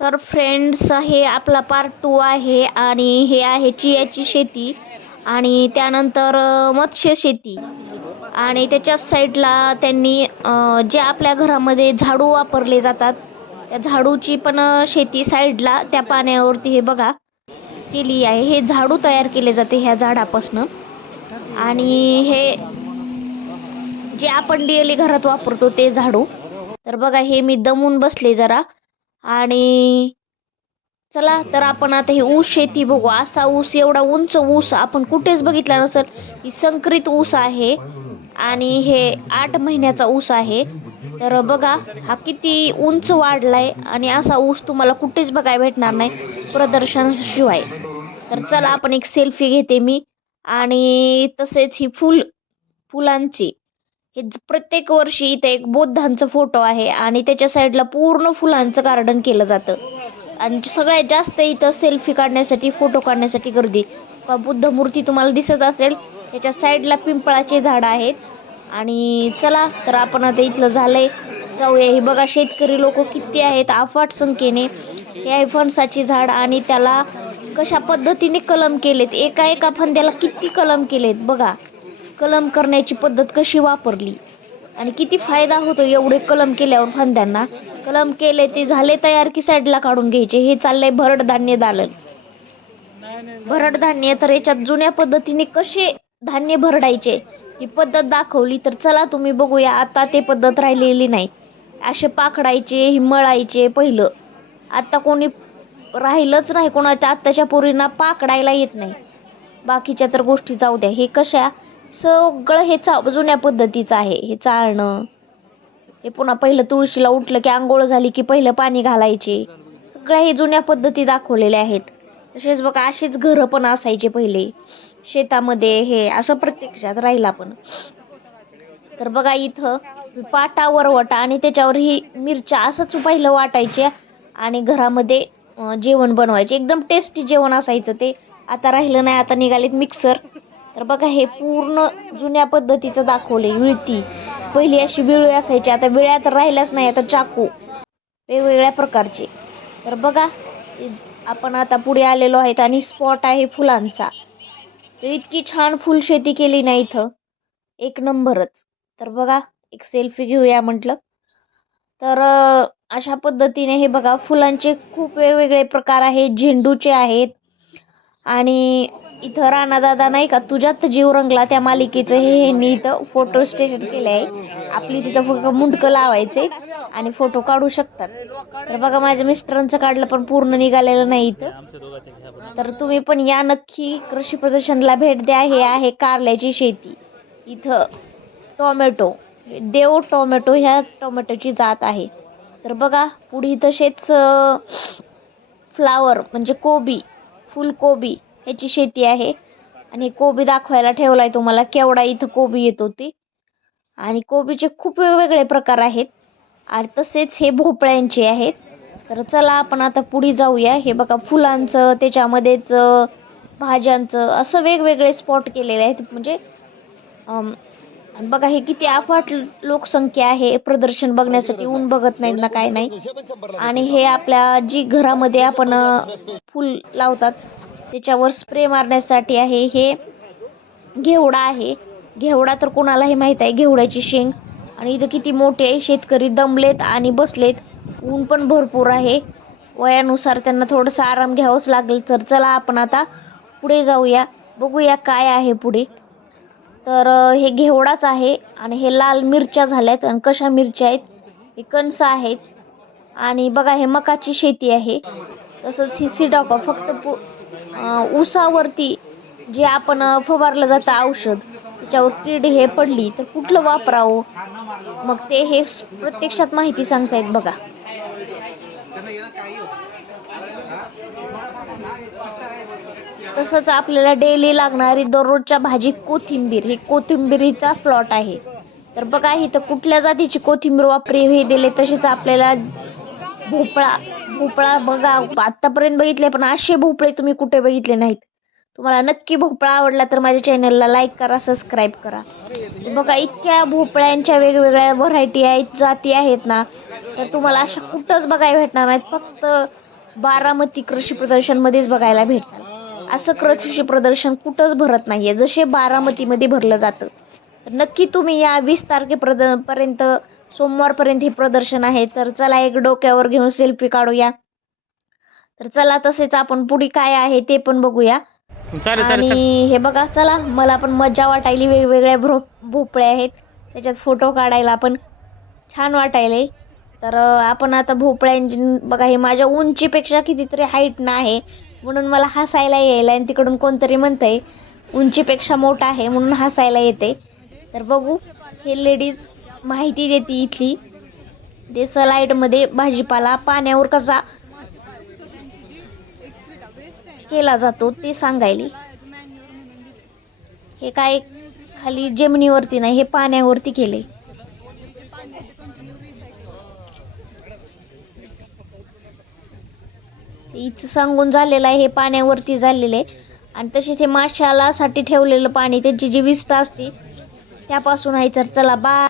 तर फ्रेंड्स हे आपला पार्ट टू आहे आणि हे आहे चियाची शेती आणि त्यानंतर मत्स्य शेती. आणि त्याच्याच साईडला त्यांनी जे आपल्या घरामध्ये झाडू वापरले जातात त्या झाडूची पण शेती साईडला त्या पाण्यावरती हे बघा केली आहे. हे झाडू तयार केले जाते ह्या झाडापासनं. आणि हे जे आपण डेली घरात वापरतो ते झाडू. तर बघा हे मी दमून बसले जरा. आणि चला तर आपण आता ही ऊस शेती बघू. असा ऊस एवढा उंच ऊस आपण कुठेच बघितला नसेल. ही संकरित ऊस आहे आणि हे आठ महिन्याचा ऊस आहे. तर बघा हा किती उंच वाढलाय आणि असा ऊस तुम्हाला कुठेच बघायला भेटणार नाही प्रदर्शनाशिवाय. तर चला आपण एक सेल्फी घेते मी. आणि तसेच ही फुल फुलांची. हे ज- प्रत्येक वर्षी इथे एक बौद्धांचं फोटो आहे आणि त्याच्या साईडला पूर्ण फुलांचं गार्डन केलं जातं. आणि सगळ्यात जास्त इथं सेल्फी काढण्यासाठी फोटो काढण्यासाठी गर्दी. बुद्ध मूर्ती तुम्हाला दिसत असेल त्याच्या साईडला पिंपळाचे झाडं आहेत. आणि चला तर आपण आता इथलं झालंय. जाऊया हे बघा शेतकरी लोक किती आहेत अफाट संख्येने. हे आहे फणसाची झाड आणि त्याला कशा पद्धतीने कलम केलेत? एका एका फांद्याला किती कलम केलेत? बघा. कलम करण्याची पद्धत कशी वापरली? आणि किती फायदा होतो एवढे कलम केल्यावर फांद्यांना? कलम केले ते झाले तयार की साईडला काढून घ्यायचे? हे चाललंय भरड धान्य दालन. भरड धान्य तर याच्यात जुन्या पद्धतीने कसे धान्य भरडायचे? ही पद्धत दाखवली तर चला तुम्ही बघूया आता ते पद्धत राहिलेली नाही. असे पाखडायचे ही मळायचे पहिलं. आता कोणी राहिलंच नाही कोणाच्या आत्ताच्या पोरींना पाकडायला येत नाही. बाकीच्या तर गोष्टी जाऊ द्या. हे कशा सगळं हे चा जुन्या पद्धतीचं आहे हे चाळणं. हे पुन्हा पहिलं तुळशीला उठलं की आंघोळ झाली की पहिलं पाणी घालायचे. सगळ्या हे जुन्या पद्धती दाखवलेल्या आहेत. तसेच बघा अशीच घरं पण असायचे पहिले. शेतामध्ये हे असं प्रत्यक्षात राहिला पण तर बघा इथं पाटा वरवटा आणि त्याच्यावर ही मिरच्या असंच पहिलं वाटायच्या आणि घरामध्ये जेवण बनवायचे. एकदम टेस्टी जेवण असायचं ते. आता राहिलं नाही आता निघालेत मिक्सर तर बघा हे पूर्ण जुन्या पद्धतीचं दाखवलंय विळती पहिली अशी विळी असायची आता विळ्या तर राहिल्याच नाही आता चाकू. वेगवेगळ्या प्रकारचे. तर बघा इ- आपण आता पुढे आलेलो आहेत आणि स्पॉट आहे फुलांचा. तर इतकी छान फुलशेती केली ना इथं. एक नंबरच. तर बघा एक सेल्फी घेऊया म्हटलं. तर अशा पद्धतीने हे बघा फुलांचे खूप वेगवेगळे प्रकार आहेत झेंडूचे आहेत. आणि इथं राणादादा नाही का? तुझ्यात जीव रंगला त्या मालिकेचं. हे ह्यांनी इथं फोटो स्टेशन केलं आहे आपली तिथं फक्त मुंडकं लावायचे आणि फोटो काढू शकतात. तर बघा माझ्या मिस्टरांचं काढलं पण पूर्ण निघालेलं नाही इथं. तर तुम्ही पण या नक्की. कृषी प्रदर्शनला भेट द्या. हे आहे कारल्याची शेती. इथं टोमॅटो. देव टोमॅटो ह्या टोमॅटोची जात आहे. तर बघा पुढे तसेच फ्लावर म्हणजे कोबी फुलकोबी. ह्याची शेती आहे. आणि कोबी दाखवायला ठेवला आहे तुम्हाला केवडा इथं कोबी येत होती आणि कोबीचे खूप वेगवेगळे प्रकार आहेत. आणि तसेच हे भोपळ्यांचे आहेत. तर चला आपण आता पुढे जाऊया. हे बघा फुलांचं त्याच्यामध्येच भाज्यांचं असं वेगवेगळे स्पॉट केलेले आहेत. म्हणजे बघा हे किती अफाट लोकसंख्या आहे. प्रदर्शन बघण्यासाठी ऊन बघत नाहीत ना काय नाही. आणि हे आपल्या जी घरामध्ये आपण फुल लावतात त्याच्यावर स्प्रे मारण्यासाठी आहे. हे घेवडा आहे. घेवडा तर कोणालाही माहीत आहे. घेवड्याची शेंग. आणि इथं किती मोठे आहे. शेतकरी दमलेत आणि बसलेत. ऊन पण भरपूर आहे. वयानुसार त्यांना थोडंसं आराम घ्यावंच लागेल. तर चला आपण आता पुढे जाऊया. बघूया काय आहे पुढे. तर हे घेवडाच आहे आणि हे लाल मिरच्या झाल्यात आणि कशा मिरच्या आहेत? हे कणसं आहेत. आणि बघा हे मकाची शेती आहे. तसंच ही सिडॉका फक्त पु ऊसावरती जे आपण फवारलं जातं औषध त्याच्यावर कीड हे पडली तर कुठलं वापरावं? मग ते हे प्रत्यक्षात माहिती सांगतायत बघा. तसंच आपल्याला डेली लागणारी दररोजच्या भाजीत कोथिंबीर हे कोथिंबिरीचा प्लॉट आहे. तर बघा इथं कुठल्या जातीची कोथिंबीर वापरी हे दिले तसेच आपल्याला भोपळा भोपळा बघा. आतापर्यंत बघितले पण असे भोपळे तुम्ही कुठे बघितले नाहीत. तुम्हाला नक्की भोपळा आवडला तर माझ्या चॅनलला लाईक करा सबस्क्राईब करा. बघा इतक्या भोपळ्यांच्या वेगवेगळ्या व्हरायटी आहेत जाती आहेत ना तर तुम्हाला अशा कुठंच बघायला भेटणार नाहीत. फक्त बारामती कृषी प्रदर्शनमध्येच बघायला भेटणार. असं कृषी प्रदर्शन कुठंच भरत नाही आहे जसे बारामतीमध्ये भरलं जातं. नक्की तुम्ही या वीस तारखेपर्यंत पर्यंत सोमवारपर्यंत हे प्रदर्शन आहे. तर चला एक डोक्यावर घेऊन सेल्फी काढूया. तर चला तसेच आपण पुढे काय आहे ते पण बघूया. आणि हे बघा चला मला पण मजा वाटायली. वेगवेगळ्या भ्रो भोपळ्या आहेत. त्याच्यात फोटो काढायला पण छान वाटायले. तर आपण आता भोपळ्यांची बघा हे माझ्या उंचीपेक्षा कितीतरी हाईट ना आहे. म्हणून मला हसायला यायला आणि तिकडून कोणतरी म्हणतंय उंचीपेक्षा मोठा आहे म्हणून हसायला येते. तर बघू हे लेडीज माहिती देते इथली. ते सलाईडमध्ये भाजीपाला पाण्यावर कसा केला जातो ते सांगायली. हे काय खाली जमिनीवरती नाही हे पाण्यावरती केले. इथं सांगून झालेलं आहे हे पाण्यावरती झालेलं आहे. आणि तसे ते माशालासाठी ठेवलेलं पाणी त्यांची जी विस्ता असते त्यापासून आहे तर चला बा